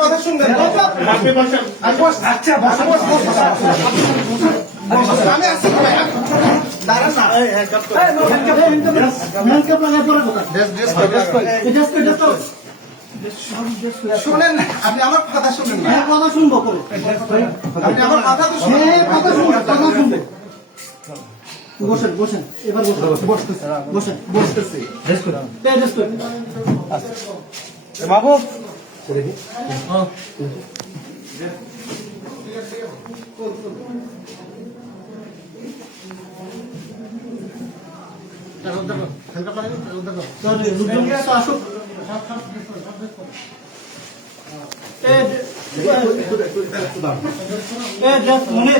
কথা শুনবেন। আমি আসছি দাঁড়ান না। শুনেন না, আপনি আমার কথা শুনেন না। কথা শুনবো করে আপনি আমার কথা তো শুনেন। কথা শুনবো। বসেন বসেন, এবার বসেন বসতেছি বাবু আসুক। মনে